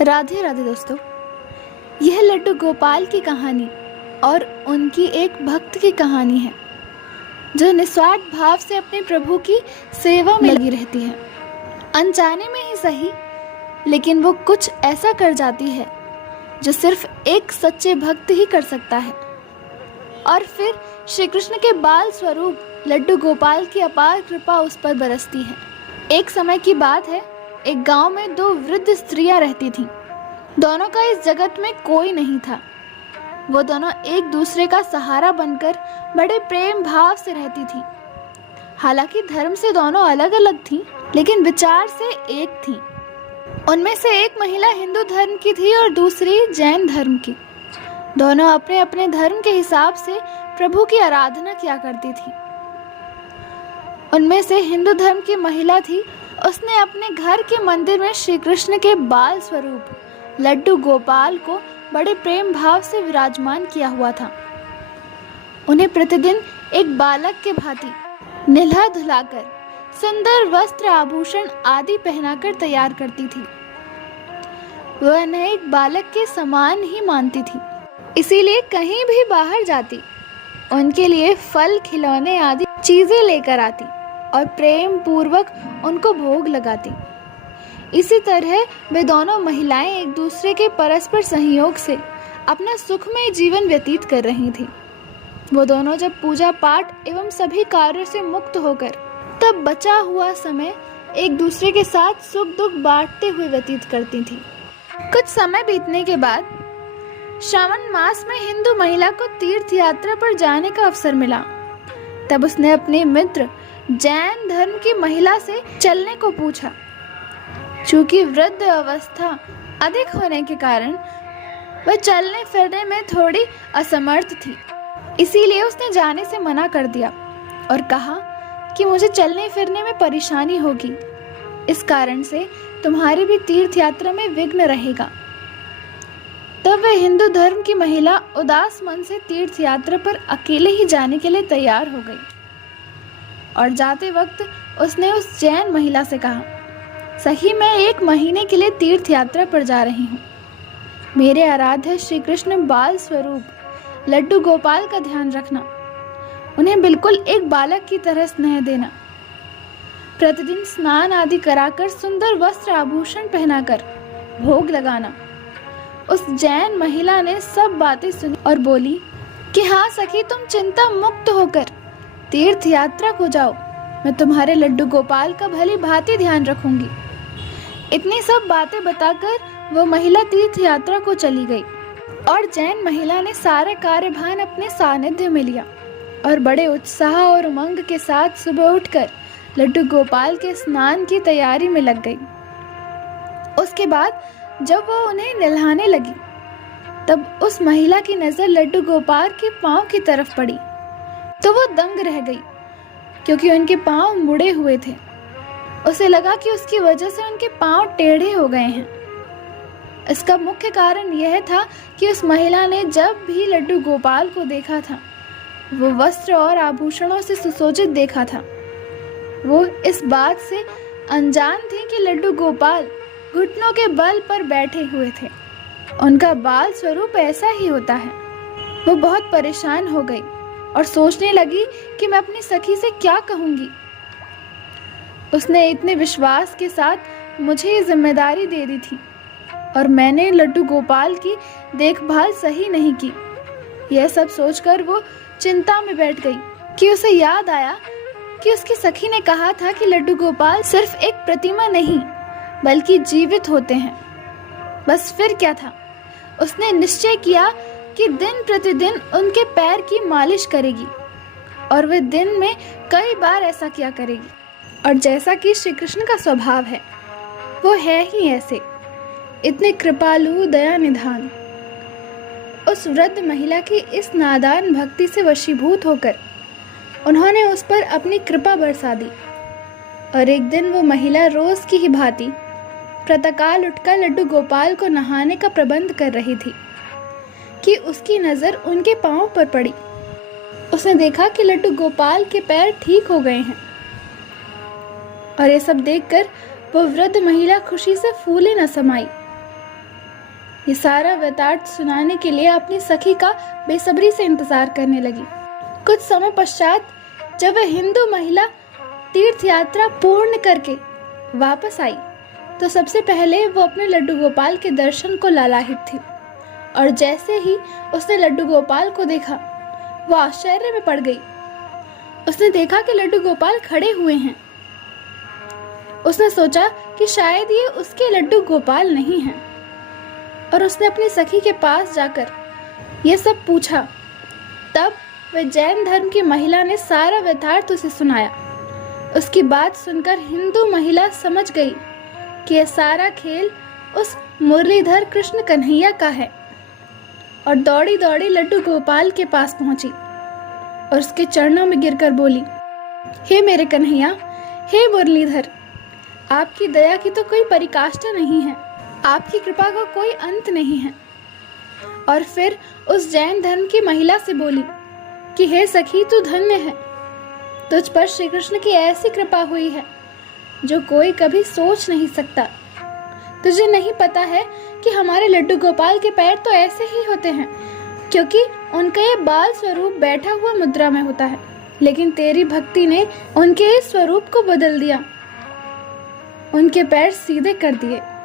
राधे राधे दोस्तों। यह लड्डू गोपाल की कहानी और उनकी एक भक्त की कहानी है जो निस्वार्थ भाव से अपने प्रभु की सेवा में लगी रहती है। अनजाने में ही सही, लेकिन वो कुछ ऐसा कर जाती है जो सिर्फ एक सच्चे भक्त ही कर सकता है। और फिर श्री कृष्ण के बाल स्वरूप लड्डू गोपाल की अपार कृपा उस पर बरसती है। एक समय की बात है, एक गांव में दो वृद्ध स्त्रियां रहती थीं। दोनों का इस जगत में कोई नहीं था। वो दोनों एक दूसरे का सहारा बनकर बड़े प्रेम भाव से रहती थीं। हालांकि धर्म से दोनों अलग अलग थीं, लेकिन विचार से एक थीं। उनमें से एक महिला हिंदू धर्म की थी और दूसरी जैन धर्म की। दोनों अपने अपने धर्म के हिसाब से प्रभु की आराधना किया करती थी। उनमें से हिंदू धर्म की महिला थी, उसने अपने घर के मंदिर में श्री कृष्ण के बाल स्वरूप लड्डू गोपाल को बड़े प्रेम भाव से विराजमान किया हुआ था। उन्हें प्रतिदिन एक बालक के भांति नहला धुलाकर सुंदर वस्त्र आभूषण आदि पहनाकर तैयार करती थी। वह उन्हें एक बालक के समान ही मानती थी, इसीलिए कहीं भी बाहर जाती उनके लिए फल खिलौने आदि चीजें लेकर आती और प्रेम पूर्वक उनको भोग लगाती। इसी तरह वे दोनों महिलाएं एक दूसरे के परस्पर सहयोग से अपना सुखमय जीवन व्यतीत कर रही थीं। वो दोनों जब पूजा पाठ एवं सभी कार्यों से मुक्त होकर तब बचा हुआ समय एक दूसरे के साथ सुख दुख बांटते हुए व्यतीत करती थीं। कुछ समय बीतने के बाद श्रावण मास में हिंदू महिला को तीर्थ यात्रा पर जाने का अवसर मिला। तब उसने अपने मित्र जैन धर्म की महिला से चलने को पूछा। चूंकि वृद्ध अवस्था अधिक होने के कारण वह चलने फिरने में थोड़ी असमर्थ थी, इसीलिए उसने जाने से मना कर दिया और कहा कि मुझे चलने फिरने में परेशानी होगी, इस कारण से तुम्हारी भी तीर्थ यात्रा में विघ्न रहेगा। तब वह हिंदू धर्म की महिला उदास मन से तीर्थ यात्रा पर अकेले ही जाने के लिए तैयार हो गई और जाते वक्त उसने उस जैन महिला से कहा, सही मैं 1 महीने के लिए तीर्थ यात्रा पर जा रही हूँ। मेरे आराध्य श्री कृष्ण बाल स्वरूप लड्डू गोपाल का ध्यान रखना। उन्हें बिल्कुल एक बालक की तरह स्नेह देना। प्रतिदिन स्नान आदि कराकर सुंदर वस्त्र आभूषण पहनाकर भोग लगाना। उस जैन महिला ने सब बातें सुनी और बोली कि हाँ सखी, तुम चिंता मुक्त होकर तीर्थ यात्रा को जाओ। मैं तुम्हारे लड्डू गोपाल का भली भांति ध्यान रखूंगी। इतनी सब बातें बताकर वो महिला तीर्थ यात्रा को चली गई और जैन महिला ने सारा कार्यभार अपने सानिध्य में लिया और बड़े उत्साह और उमंग के साथ सुबह उठकर लड्डू गोपाल के स्नान की तैयारी में लग गई। उसके बाद जब वो उन्हें नहलाने लगी, तब उस महिला की नजर लड्डू गोपाल के पांव की तरफ पड़ी तो वो दंग रह गई, क्योंकि उनके पांव मुड़े हुए थे। उसे लगा कि उसकी वजह से उनके पांव टेढ़े हो गए हैं। इसका मुख्य कारण यह था कि उस महिला ने जब भी लड्डू गोपाल को देखा था, वो वस्त्र और आभूषणों से सुसज्जित देखा था। वो इस बात से अनजान थी कि लड्डू गोपाल घुटनों के बल पर बैठे हुए थे। उनका बाल स्वरूप ऐसा ही होता है। वो बहुत परेशान हो गई और सोचने लगी कि मैं अपनी सखी से क्या कहूँगी। उसने इतने विश्वास के साथ मुझे ये जिम्मेदारी दे दी थी और मैंने लड्डू गोपाल की देखभाल सही नहीं की। यह सब सोचकर वो चिंता में बैठ गई कि उसे याद आया कि उसकी सखी ने कहा था कि लड्डू गोपाल सिर्फ एक प्रतिमा नहीं बल्कि जीवित होते हैं। बस फिर क्या था, उसने निश्चय किया कि दिन प्रतिदिन उनके पैर की मालिश करेगी और वे दिन में कई बार ऐसा किया करेगी। और जैसा कि श्री कृष्ण का स्वभाव है, वो है ही ऐसे, इतने कृपालु दया निधान। उस वृद्ध महिला की इस नादान भक्ति से वशीभूत होकर उन्होंने उस पर अपनी कृपा बरसा दी और एक दिन वो महिला रोज की ही भांति प्रातःकाल उठकर लड्डू गोपाल को नहाने का प्रबंध कर रही थी कि उसकी नजर उनके पांव पर पड़ी। उसने देखा कि लड्डू गोपाल के पैर ठीक हो गए हैं और ये सब देखकर वो वृद्ध महिला खुशी से फूले न समाई। ये सारा वृतांत सुनाने के लिए अपनी सखी का बेसब्री से इंतजार करने लगी। कुछ समय पश्चात जब वह हिंदू महिला तीर्थ यात्रा पूर्ण करके वापस आई तो सबसे पहले वो अपने लड्डू गोपाल के दर्शन को लालायित थी, और जैसे ही उसने लड्डू गोपाल को देखा वो आश्चर्य में पड़ गई। उसने देखा कि लड्डू गोपाल खड़े हुए हैं। उसने सोचा कि शायद ये उसके लड्डू गोपाल नहीं हैं, और उसने अपनी सखी के पास जाकर ये सब पूछा। तब वह जैन धर्म की महिला ने सारा वृतांत उसे सुनाया। उसकी बात सुनकर हिंदू महिला समझ गई कि यह सारा खेल उस मुरलीधर कृष्ण कन्हैया का है, और दौड़ी दौड़ी लड्डू गोपाल के पास पहुंची और उसके चरणों में गिरकर बोली, हे मेरे कन्हैया, हे मुरलीधर, आपकी दया की तो कोई पराकाष्ठा नहीं है, आपकी कृपा का कोई अंत नहीं है। और फिर उस जैन धर्म की महिला से बोली कि हे सखी, तू धन्य है, तुझ पर श्री कृष्ण की ऐसी कृपा हुई है जो कोई कभी सोच नहीं सकता। तुझे नहीं पता है कि हमारे लड्डू गोपाल के पैर तो ऐसे ही होते हैं क्योंकि उनका ये बाल स्वरूप बैठा हुआ मुद्रा में होता है, लेकिन तेरी भक्ति ने उनके इस स्वरूप को बदल दिया, उनके पैर सीधे कर दिए।